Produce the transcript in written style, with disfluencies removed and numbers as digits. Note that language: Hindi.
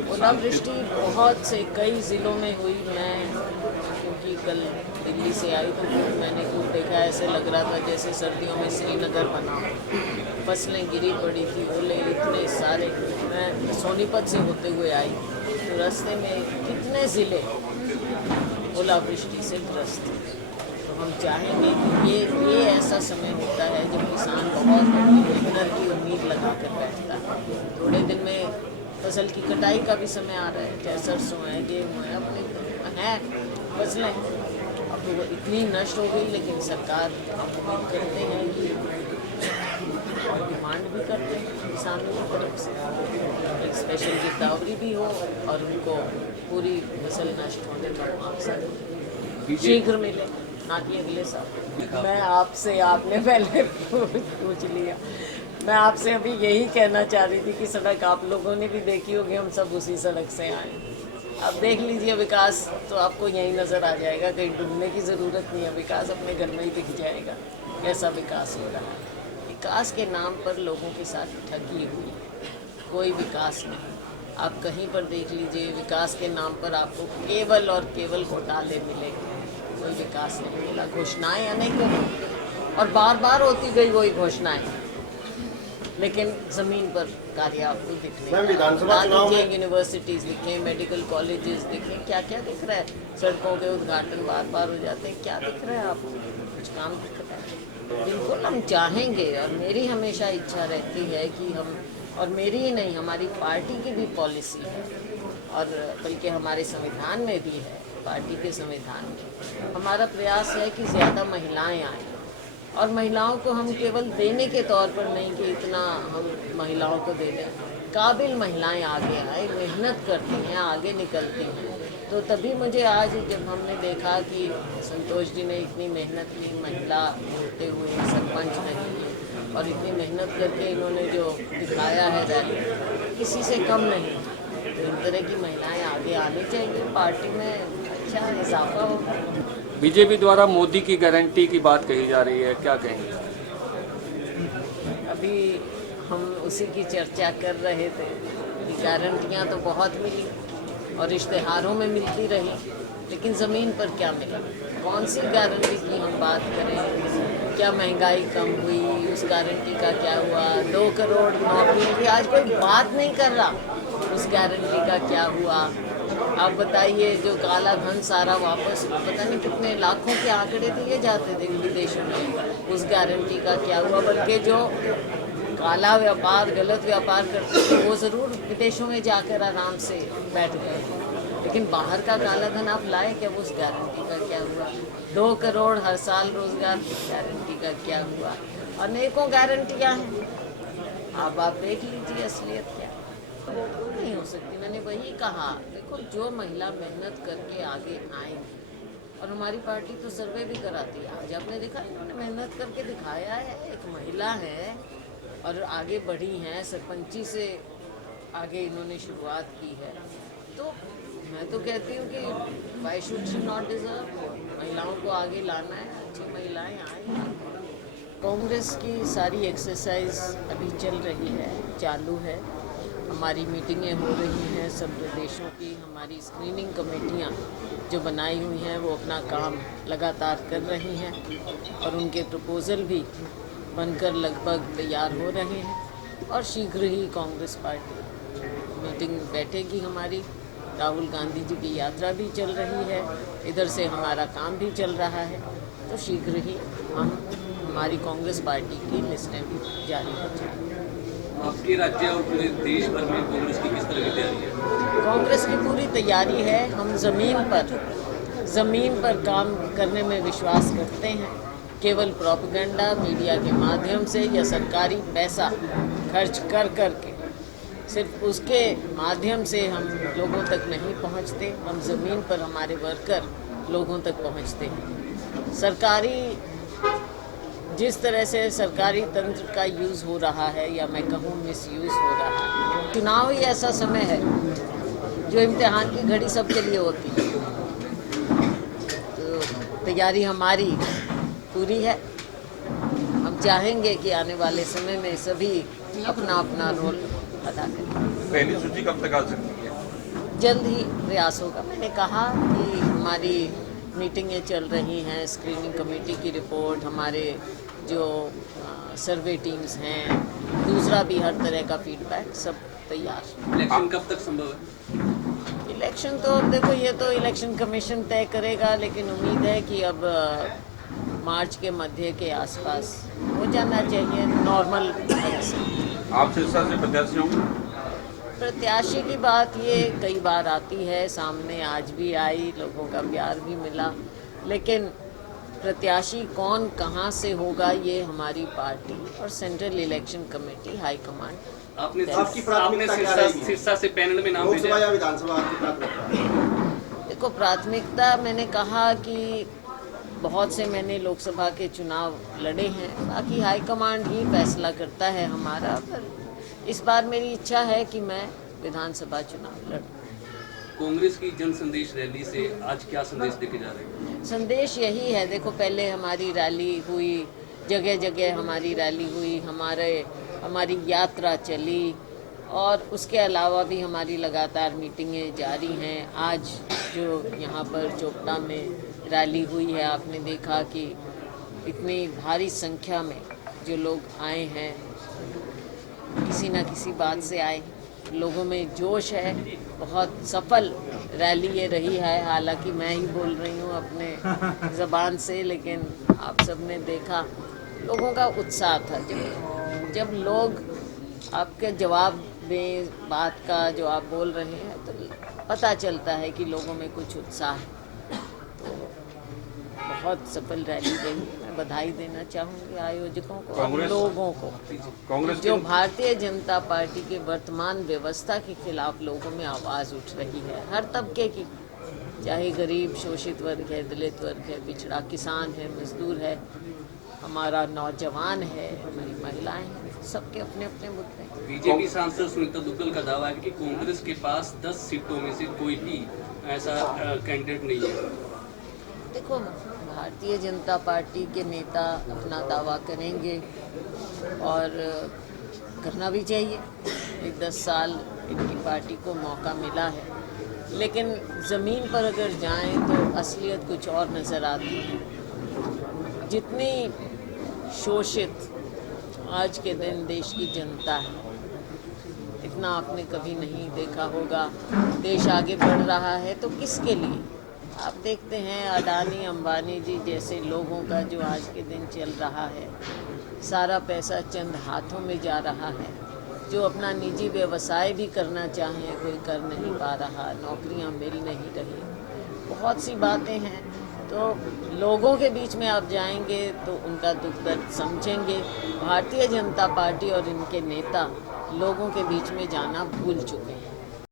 ओलावृष्टि बहुत से कई ज़िलों में हुई। मैं क्योंकि कल दिल्ली से आई तो मैंने खुद देखा, ऐसे लग रहा था जैसे सर्दियों में श्रीनगर बना। फसलें गिरी पड़ी थी, ओले इतने सारे। मैं सोनीपत से होते हुए आई तो रास्ते में कितने ज़िले ओलावृष्टि से ग्रस्त थे। तो हम चाहेंगे कि ये ऐसा समय होता है जब किसान बहुत मेहनत की उम्मीद लगा कर बैठता है। थोड़े दिन में फसल की कटाई का भी समय आ रहा है, चाहे सरसों है, गेहूँ है, अपने हैं फसलें। अब तो वो इतनी नष्ट हो गई, लेकिन सरकार हम उम्मीद करते हैं कि और डिमांड भी करते हैं किसानों की तरफ से एक स्पेशल गिरदावरी भी हो और उनको पूरी फसल नष्ट होने पर शीघ्र मिले, ना कि अगले साल। मैं आपसे, आपने पहले पूछ लिया, मैं आपसे अभी यही कहना चाह रही थी कि सड़क आप लोगों ने भी देखी होगी, हम सब उसी सड़क से आए। अब देख लीजिए, विकास तो आपको यहीं नज़र आ जाएगा, कहीं ढूंढने की ज़रूरत नहीं है। विकास अपने घर में ही दिख जाएगा कैसा विकास हो रहा है। विकास के नाम पर लोगों के साथ ठगी हुई, कोई विकास नहीं। आप कहीं पर देख लीजिए, विकास के नाम पर आपको केवल और केवल घोटाले मिलेंगे, कोई विकास नहीं मिला। घोषणाएं अनेकों और बार बार होती गई वही घोषणाएं, लेकिन ज़मीन पर कार्य आपको दिख नहीं रहा। यूनिवर्सिटीज़ दिखें, मेडिकल कॉलेजेस दिखें, क्या क्या दिख रहा है। सड़कों के उद्घाटन बार बार हो जाते हैं, क्या दिख रहा है आपको? कुछ काम दिख रहा है? बिल्कुल हम चाहेंगे, और मेरी हमेशा इच्छा रहती है कि हम, और मेरी ही नहीं, हमारी पार्टी की भी पॉलिसी है, और बल्कि हमारे संविधान में भी है, पार्टी के संविधान में हमारा प्रयास है कि ज़्यादा महिलाएं आएँ। और महिलाओं को हम केवल देने के तौर पर नहीं कि इतना हम महिलाओं को दे दें, काबिल महिलाएं आगे आए, मेहनत करती हैं, आगे निकलती हैं। तो तभी मुझे आज जब हमने देखा कि संतोष जी ने इतनी मेहनत की, महिला होते हुए सरपंच रही है, और इतनी मेहनत करके इन्होंने जो दिखाया है रैली, किसी से कम नहीं। तो इन तरह की महिलाएं आगे आनी चाहिए, पार्टी में अच्छा इजाफा होगा। बीजेपी द्वारा मोदी की गारंटी की बात कही जा रही है, क्या कहेंगे? अभी हम उसी की चर्चा कर रहे थे कि गारंटियाँ तो बहुत मिली और इश्तेहारों में मिलती रही, लेकिन ज़मीन पर क्या मिला? कौन सी गारंटी की हम बात करें? क्या महंगाई कम हुई? उस गारंटी का क्या हुआ? 2 करोड़ नौकरियों की आज कोई बात नहीं कर रहा, उस गारंटी का क्या हुआ? आप बताइए, जो काला धन सारा वापस, पता नहीं कितने लाखों के आंकड़े दिए जाते थे विदेशों में, उस गारंटी का क्या हुआ? बल्कि जो काला व्यापार, गलत व्यापार करते थे, वो ज़रूर विदेशों में जाकर आराम से बैठ गए, लेकिन बाहर का काला धन आप लाए क्या? उस गारंटी का क्या हुआ? 2 करोड़ हर साल रोजगार, गारंटी का क्या हुआ? अनेकों गारंटियां हैं, अब आप देख लीजिए असलियत क्या नहीं हो सकती। मैंने वही कहा, देखो, जो महिला मेहनत करके आगे आए, और हमारी पार्टी तो सर्वे भी कराती है, आज आपने देखा इन्होंने मेहनत करके दिखाया है, एक महिला है और आगे बढ़ी हैं, सरपंची से आगे इन्होंने शुरुआत की है। तो मैं तो कहती हूँ कि why should she not deserve? महिलाओं को आगे लाना है, अच्छी महिलाएं आएंगी। कांग्रेस की सारी एक्सरसाइज अभी चल रही है, चालू है। हमारी मीटिंगें हो रही हैं सब प्रदेशों की, हमारी स्क्रीनिंग कमेटियां जो बनाई हुई हैं वो अपना काम लगातार कर रही हैं, और उनके प्रपोज़ल भी बनकर लगभग तैयार हो रहे हैं। और शीघ्र ही कांग्रेस पार्टी मीटिंग बैठेगी हमारी। राहुल गांधी जी की यात्रा भी चल रही है, इधर से हमारा काम भी चल रहा है, तो शीघ्र ही हम हमारी कांग्रेस पार्टी की लिस्टें भी जारी हो जाएंगी। आपके राज्य और पूरे देश भर में कांग्रेस की किस तरह की तैयारी है? कांग्रेस की पूरी तैयारी है। हम ज़मीन पर काम करने में विश्वास करते हैं। केवल प्रोपेगेंडा मीडिया के माध्यम से या सरकारी पैसा खर्च कर के सिर्फ उसके माध्यम से हम लोगों तक नहीं पहुंचते। हम ज़मीन पर हमारे वर्कर लोगों तक पहुंचते हैं। सरकारी, जिस तरह से सरकारी तंत्र का यूज़ हो रहा है, या मैं कहूँ मिसयूज़ हो रहा है, चुनाव ही ऐसा समय है जो इम्तिहान की घड़ी सबके लिए होती है। तो तैयारी हमारी पूरी है। हम चाहेंगे कि आने वाले समय में सभी अपना अपना रोल अदा करें। पहली सूची कब तक आ सकती है? जल्द ही प्रयास होगा। मैंने कहा कि हमारी मीटिंगें चल रही हैं, स्क्रीनिंग कमेटी की रिपोर्ट, हमारे जो सर्वे टीम्स हैं, दूसरा भी हर तरह का फीडबैक सब तैयार। इलेक्शन कब तक संभव है? इलेक्शन तो अब देखो, ये तो इलेक्शन कमीशन तय करेगा, लेकिन उम्मीद है कि अब मार्च के मध्य के आसपास हो जाना चाहिए नॉर्मल ढंग से। आप सिरसा से प्रत्याशी होंगे? प्रत्याशी की बात ये कई बार आती है सामने, आज भी आई, लोगों का प्यार भी मिला, लेकिन प्रत्याशी कौन कहाँ से होगा ये हमारी पार्टी और central election committee high command. आपने आपकी प्राथमिकता क्या रहेगी? सिरसा से पैनल में नाम लोकसभा भेजा या विधानसभा आपकी प्राथमिकता? देखो, प्राथमिकता मैंने कहा कि बहुत से मैंने लोकसभा के चुनाव लड़े हैं, बाकी हाईकमांड ही फैसला करता है हमारा। पर इस बार मेरी इच्छा है कि मैं विधानसभा चुनाव लड़ूं। कांग्रेस की जन संदेश रैली से आज क्या संदेश देके जा रहे हैं? संदेश यही है, देखो पहले हमारी रैली हुई, जगह जगह हमारी रैली हुई, हमारी यात्रा चली, और उसके अलावा भी हमारी लगातार मीटिंगें जारी हैं। आज जो यहाँ पर चोपड़ा में रैली हुई है, आपने देखा कि इतनी भारी संख्या में जो लोग आए हैं, किसी न किसी बात से आए, लोगों में जोश है। बहुत सफल रैली ये रही है, हालांकि मैं ही बोल रही हूँ अपने ज़बान से, लेकिन आप सबने देखा लोगों का उत्साह था। जब लोग आपके जवाब दें बात का जो आप बोल रहे हैं, तो पता चलता है कि लोगों में कुछ उत्साह है। तो बहुत सफल रैली रही, मैं बधाई देना चाहूँगी आयोजकों को और लोगों को। कांग्रेस जो भारतीय जनता पार्टी के वर्तमान व्यवस्था के खिलाफ लोगों में आवाज़ उठ रही है, हर तबके की, चाहे गरीब शोषित वर्ग है, दलित वर्ग है, पिछड़ा, किसान है, मजदूर है, हमारा नौजवान है, हमारी महिलाएं हैं, सबके अपने अपने मुद्दे हैं। बीजेपी सांसद सुनीता दुग्गल का दावा है कि कांग्रेस के पास 10 सीटों में से कोई भी ऐसा कैंडिडेट नहीं है। देखो, भारतीय जनता पार्टी के नेता अपना दावा करेंगे और करना भी चाहिए। ये 10 साल इनकी पार्टी को मौका मिला है, लेकिन ज़मीन पर अगर जाएं तो असलियत कुछ और नज़र आती है। जितनी शोषित आज के दिन देश की जनता है, इतना आपने कभी नहीं देखा होगा। देश आगे बढ़ रहा है तो किसके लिए? आप देखते हैं अडानी अंबानी जी जैसे लोगों का जो आज के दिन चल रहा है, सारा पैसा चंद हाथों में जा रहा है। जो अपना निजी व्यवसाय भी करना चाहें, कोई कर नहीं पा रहा, नौकरियां मिल नहीं रही, बहुत सी बातें हैं। तो लोगों के बीच में आप जाएंगे तो उनका दुख दर्द समझेंगे। भारतीय जनता पार्टी और इनके नेता लोगों के बीच में जाना भूल चुके हैं।